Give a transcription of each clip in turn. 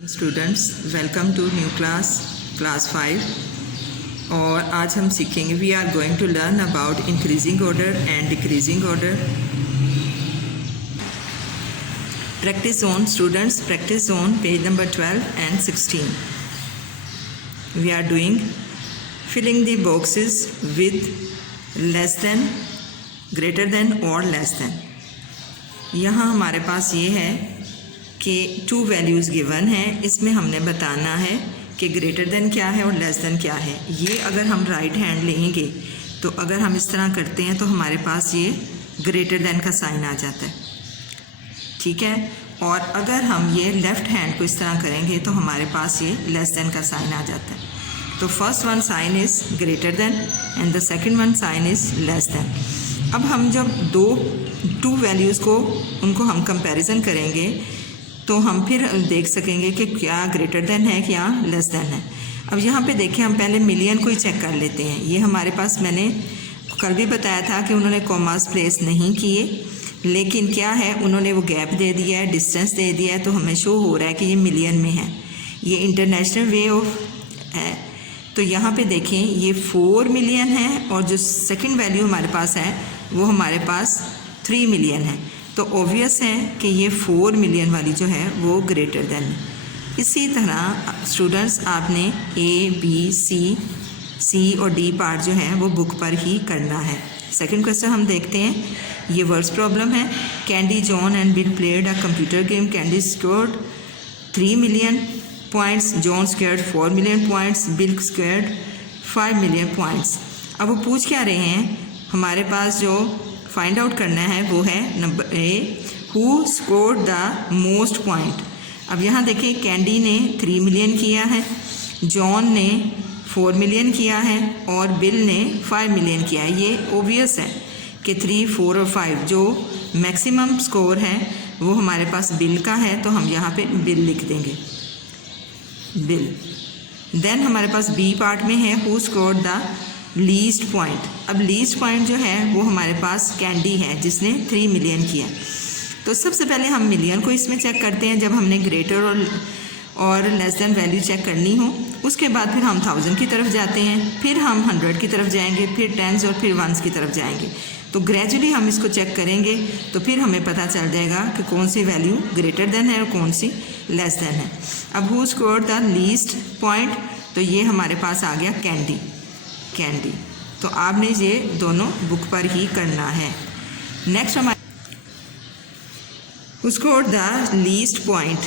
Students welcome to new class 5। और आज हम सीखेंगे we are going to learn about increasing order and decreasing order. Practice zone students, practice zone page number 12 and 16। We are doing filling the boxes with less than, greater than और less than. यहाँ हमारे पास ये है कि 2 values given हैं, इसमें हमने बताना है कि ग्रेटर देन क्या है और लेस देन क्या है। ये अगर हम राइट हैंड लेंगे तो अगर हम इस तरह करते हैं तो हमारे पास ये ग्रेटर देन का साइन आ जाता है, ठीक है। और अगर हम ये लेफ़्ट हैंड को इस तरह करेंगे तो हमारे पास ये लेस देन का साइन आ जाता है। तो first one sine is greater than and the second one sine is less than. अब हम जब टू वैल्यूज़ को उनको हम कंपैरिजन करेंगे तो हम फिर देख सकेंगे कि क्या ग्रेटर देन है क्या लेस देन है। अब यहाँ पे देखें, हम पहले मिलियन को ही चेक कर लेते हैं। ये हमारे पास, मैंने कल भी बताया था कि उन्होंने कॉमास प्लेस नहीं किए, लेकिन क्या है उन्होंने वो गैप दे दिया है, डिस्टेंस दे दिया है, तो हमें शो हो रहा है कि ये मिलियन में है। ये इंटरनेशनल वे ऑफ है। तो यहाँ पे देखें ये 4 मिलियन है और जो सेकेंड वैल्यू हमारे पास है वो हमारे पास 3 मिलियन है। तो ऑब्वियस है कि ये 4 मिलियन वाली जो है वो ग्रेटर देन है। इसी तरह स्टूडेंट्स आपने सी और डी पार्ट जो है वो बुक पर ही करना है। सेकंड क्वेश्चन हम देखते हैं, ये वर्ड्स प्रॉब्लम है। Candy, John and bill played a computer game. Candy scored 3 million points, John scored 4 million points, bill scored 5 million points. अब वो पूछ क्या रहे हैं, हमारे पास जो फाइंड आउट करना है वो है number A, who scored the most point. अब यहाँ देखिए कैंडी ने 3 मिलियन किया है, जॉन ने 4 मिलियन किया है और बिल ने 5 मिलियन किया है। ये ओबियस है कि 3, 4 और 5 जो मैक्सिमम स्कोर है वो हमारे पास बिल का है, तो हम यहाँ पे बिल लिख देंगे, बिल। देन हमारे पास बी पार्ट में है who scored the least point. अब लीस्ट पॉइंट जो है वो हमारे पास कैंडी है जिसने 3 मिलियन किया। तो सबसे पहले हम मिलियन को इसमें चेक करते हैं जब हमने ग्रेटर और लेस देन वैल्यू चेक करनी हो। उसके बाद फिर हम 1000 की तरफ जाते हैं, फिर हम 100 की तरफ जाएंगे, फिर टेंस और फिर वंस की तरफ जाएंगे। तो ग्रेजुअली हम इसको चेक करेंगे तो फिर हमें पता चल जाएगा कि कौन सी वैल्यू ग्रेटर देन है और कौन सी लेस देन है। अब who scored the least point, तो ये हमारे पास आ गया कैंडी। तो आपने ये दोनों बुक पर ही करना है। नेक्स्ट हमारे who scored the least point,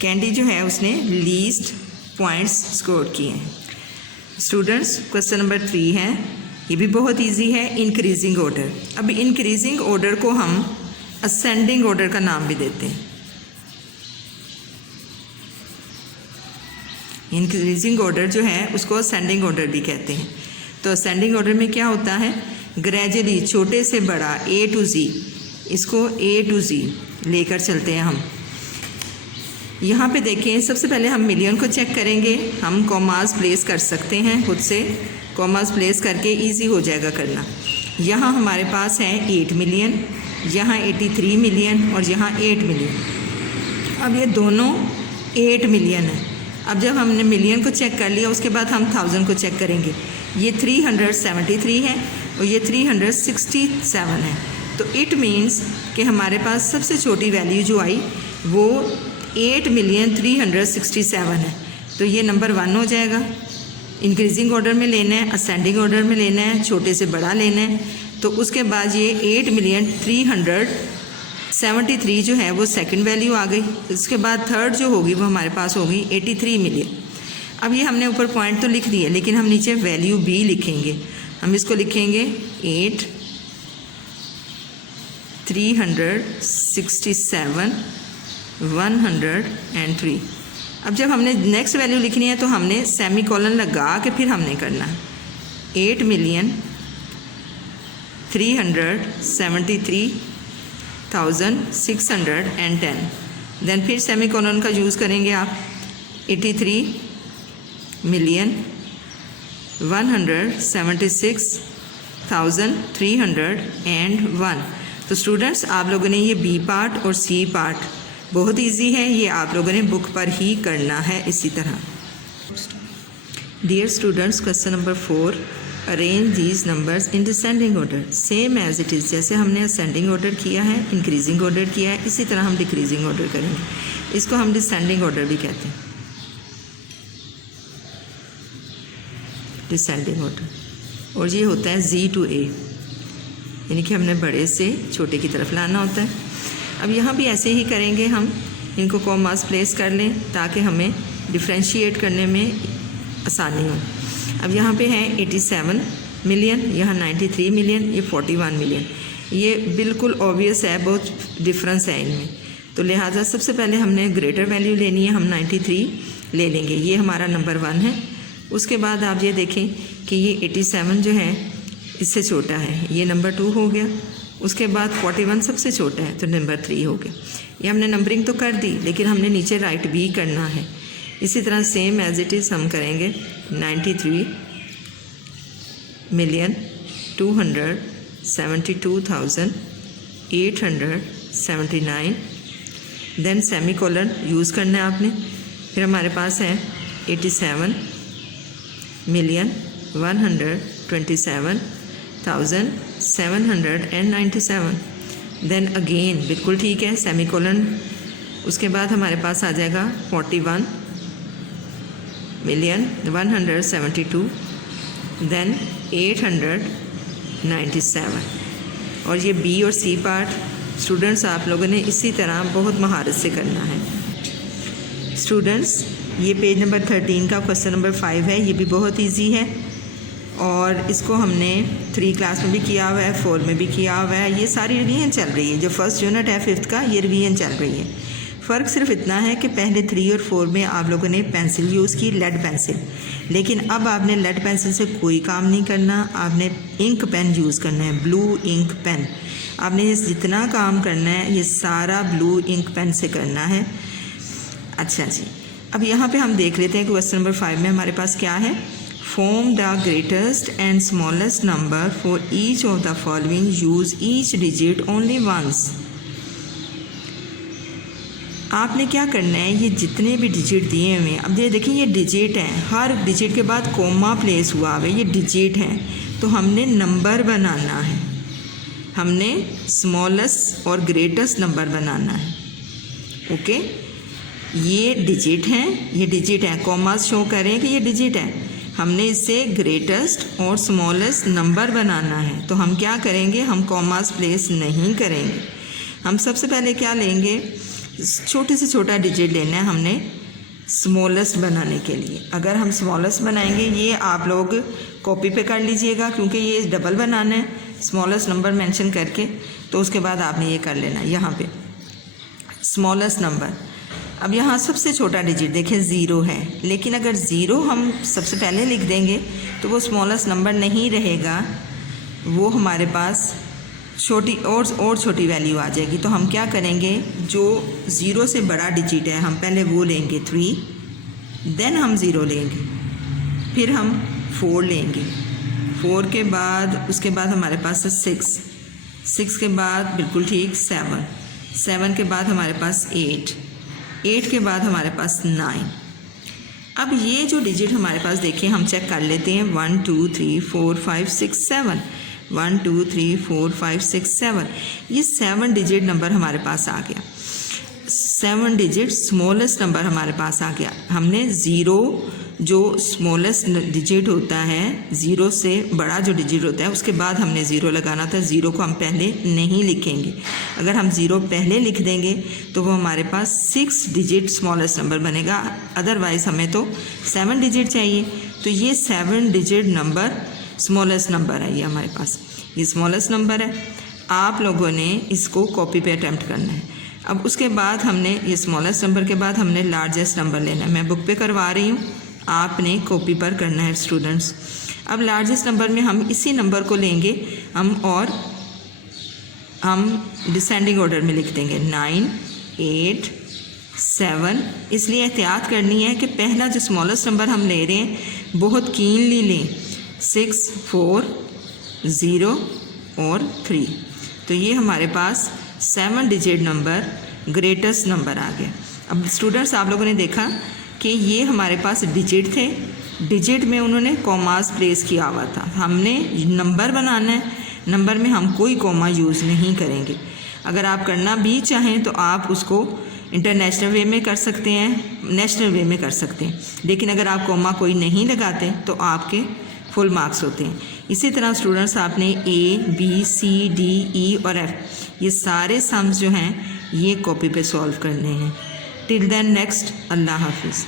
candy जो है उसने लीस्ट पॉइंट्स स्कोर किए हैं। स्टूडेंट्स क्वेश्चन नंबर 3 है, ये भी बहुत इजी है, इंक्रीजिंग ऑर्डर। अब इंक्रीजिंग ऑर्डर को हम असेंडिंग ऑर्डर का नाम भी देते हैं। इंक्रीजिंग ऑर्डर जो है उसको असेंडिंग ऑर्डर भी कहते हैं। तो असेंडिंग ऑर्डर में क्या होता है, ग्रेजुअली छोटे से बड़ा A to Z, इसको A to Z लेकर चलते हैं हम। यहाँ पे देखें, सबसे पहले हम मिलियन को चेक करेंगे। हम कॉमास प्लेस कर सकते हैं, खुद से कॉमास प्लेस करके इजी हो जाएगा करना। यहाँ हमारे पास है 8 मिलियन, यहाँ 83 मिलियन और यहाँ 8 मिलियन। अब ये दोनों 8 मिलियन है। अब जब हमने मिलियन को चेक कर लिया उसके बाद हम 1000 को चेक करेंगे। ये 373 है और ये 367 है। तो इट मीन्स कि हमारे पास सबसे छोटी वैल्यू जो आई वो 8,367,000 है। तो ये नंबर 1 हो जाएगा। इंक्रीजिंग ऑर्डर में लेना है, असेंडिंग ऑर्डर में लेना है, छोटे से बड़ा लेना है। तो उसके बाद ये 8,373 जो है वो सेकंड वैल्यू आ गई। उसके बाद थर्ड जो होगी वो हमारे पास होगी 83 मिलियन। अब ये हमने ऊपर पॉइंट तो लिख दिए, लेकिन हम नीचे वैल्यू भी लिखेंगे। हम इसको लिखेंगे 8,367,103। अब जब हमने नेक्स्ट वैल्यू लिखनी है तो हमने सेमी कॉलन लगा के फिर हमने करना है 8,373,610। देन फिर सेमी कॉलन का यूज़ करेंगे आप 83,176,301। तो स्टूडेंट्स आप लोगों ने ये बी पार्ट और सी पार्ट बहुत इजी है, ये आप लोगों ने बुक पर ही करना है इसी तरह। Dear students, question number 4, arrange these numbers in descending order, same as it is. जैसे हमने असेंडिंग ऑर्डर किया है, इंक्रीजिंग ऑर्डर किया है, इसी तरह हम डिक्रीजिंग ऑर्डर करेंगे। इसको हम डिसेंडिंग ऑर्डर भी कहते हैं, डिसेंडिंग ऑर्डर। और ये होता है Z to A, यानी कि हमने बड़े से छोटे की तरफ लाना होता है। अब यहाँ भी ऐसे ही करेंगे, हम इनको कॉमास प्लेस कर लें ताकि हमें डिफ्रेंशिएट करने में आसानी हो। अब यहाँ पे है 87 मिलियन, यहाँ 93 मिलियन, ये 41 मिलियन। ये बिल्कुल ऑब्वियस है, बहुत डिफरेंस है इनमें। तो लिहाजा सबसे पहले हमने ग्रेटर वैल्यू लेनी है, हम 93 ले लेंगे, ये हमारा नंबर 1 है। उसके बाद आप ये देखें कि ये 87 जो है इससे छोटा है, ये नंबर 2 हो गया। उसके बाद 41 सबसे छोटा है, तो नंबर 3 हो गया। ये हमने नंबरिंग तो कर दी, लेकिन हमने नीचे राइट भी करना है। इसी तरह सेम एज इट इज़ हम करेंगे 93 million 272,879, then semicolon use करना है आपने। फिर हमारे पास है 87 मिलियन 127,797, देन अगेन बिल्कुल ठीक है, सेमी कॉलन। उसके बाद हमारे पास आ जाएगा 41 मिलियन 172, देन 897। और ये बी और सी पार्ट स्टूडेंट्स आप लोगों ने इसी तरह बहुत महारत से करना है। स्टूडेंट्स, ये पेज नंबर 13 का क्वेश्चन नंबर 5 है, ये भी बहुत इजी है और इसको हमने 3 क्लास में भी किया हुआ है, 4 में भी किया हुआ है। ये सारी रिवीजन चल रही है, जो फर्स्ट यूनिट है 5th का, ये रिवीजन चल रही है। फ़र्क सिर्फ इतना है कि पहले 3 और 4 में आप लोगों ने पेंसिल यूज़ की, लेड पेंसिल, लेकिन अब आपने लेड पेंसिल से कोई काम नहीं करना, आपने इंक पेन यूज़ करना है, ब्लू इंक पेन। आपने ये जितना काम करना है ये सारा ब्लू इंक पेन से करना है। अच्छा जी, अब यहाँ पे हम देख लेते हैं क्वेश्चन नंबर 5 में हमारे पास क्या है। Form the greatest and smallest number for each of the following, use each digit only once. आपने क्या करना है, ये जितने भी डिजिट दिए हुए हैं, अब ये देखिए ये डिजिट हैं, हर डिजिट के बाद कोमा प्लेस हुआ है, ये डिजिट हैं, तो हमने नंबर बनाना है, हमने स्मॉलेस्ट और ग्रेटेस्ट नंबर बनाना है। ओके, ये डिजिट हैं, ये डिजिट हैं, कॉमास शो करें कि ये डिजिट है। हमने इससे ग्रेटेस्ट और स्मॉलेस्ट नंबर बनाना है, तो हम क्या करेंगे, हम कॉमास प्लेस नहीं करेंगे। हम सबसे पहले क्या लेंगे, छोटे से छोटा डिजिट लेना है हमने स्मॉलेस्ट बनाने के लिए। अगर हम स्मॉलेस्ट बनाएंगे, ये आप लोग कॉपी पे कर लीजिएगा क्योंकि ये डबल बनाना है, स्मॉलेस्ट नंबर मेंशन करके। तो उसके बाद आपने ये कर लेना यहाँ पे स्मॉलेस्ट नंबर। अब यहाँ सबसे छोटा डिजिट देखें 0 है, लेकिन अगर 0 हम सबसे पहले लिख देंगे तो वो स्मॉलेस्ट नंबर नहीं रहेगा, वो हमारे पास छोटी और छोटी वैल्यू आ जाएगी। तो हम क्या करेंगे, जो 0 से बड़ा डिजिट है हम पहले वो लेंगे 3, देन हम 0 लेंगे, फिर हम 4 लेंगे, 4 के बाद उसके बाद हमारे पास है 6, 6 के बाद बिल्कुल ठीक 7, 7 के बाद हमारे पास 8, 8 के बाद हमारे पास 9। अब ये जो डिजिट हमारे पास देखिए हम चेक कर लेते हैं, 1 2 3 4 5 6 7, 1 2 3 4 5 6 7, ये 7 डिजिट नंबर हमारे पास आ गया। 7 डिजिट स्मॉलेस्ट नंबर हमारे पास आ गया। हमने 0 जो स्मॉलेस्ट डिजिट होता है, 0 से बड़ा जो डिजिट होता है उसके बाद हमने 0 लगाना था। 0 को हम पहले नहीं लिखेंगे, अगर हम 0 पहले लिख देंगे तो वो हमारे पास 6 डिजिट स्मॉलेस्ट नंबर बनेगा। अदरवाइज़ हमें तो 7 डिजिट चाहिए, तो ये 7 डिजिट नंबर स्मॉलेस्ट नंबर है। ये हमारे पास ये स्मॉलेस्ट नंबर है। आप लोगों ने इसको कॉपी पे अटैम्प्ट करना है। अब उसके बाद हमने ये स्मॉलेस्ट नंबर के बाद हमने लार्जेस्ट नंबर लेना है। मैं बुक पे करवा रही हूँ, आपने कॉपी पर करना है स्टूडेंट्स। अब लार्जेस्ट नंबर में हम इसी नंबर को लेंगे और हम डिसेंडिंग ऑर्डर में लिख देंगे 9 8 7। इसलिए एहतियात करनी है कि पहला जो स्मॉलेस्ट नंबर हम ले रहे हैं बहुत कीनली लें, 6 4 0 और 3। तो ये हमारे पास 7 डिजिट नंबर ग्रेटेस्ट नंबर आ गया। अब स्टूडेंट्स आप लोगों ने देखा कि ये हमारे पास डिजिट थे, डिजिट में उन्होंने कॉमास प्लेस किया हुआ था। हमने नंबर बनाना है, नंबर में हम कोई कॉमा यूज़ नहीं करेंगे। अगर आप करना भी चाहें तो आप उसको इंटरनेशनल वे में कर सकते हैं, नेशनल वे में कर सकते हैं, लेकिन अगर आप कॉमा कोई नहीं लगाते तो आपके फुल मार्क्स होते हैं। इसी तरह स्टूडेंट्स आपने A, B, C, D, E और F ये सारे सम्स जो हैं ये कॉपी पे सॉल्व करने हैं। टिल देन नेक्स्ट, अल्लाह हाफिज़।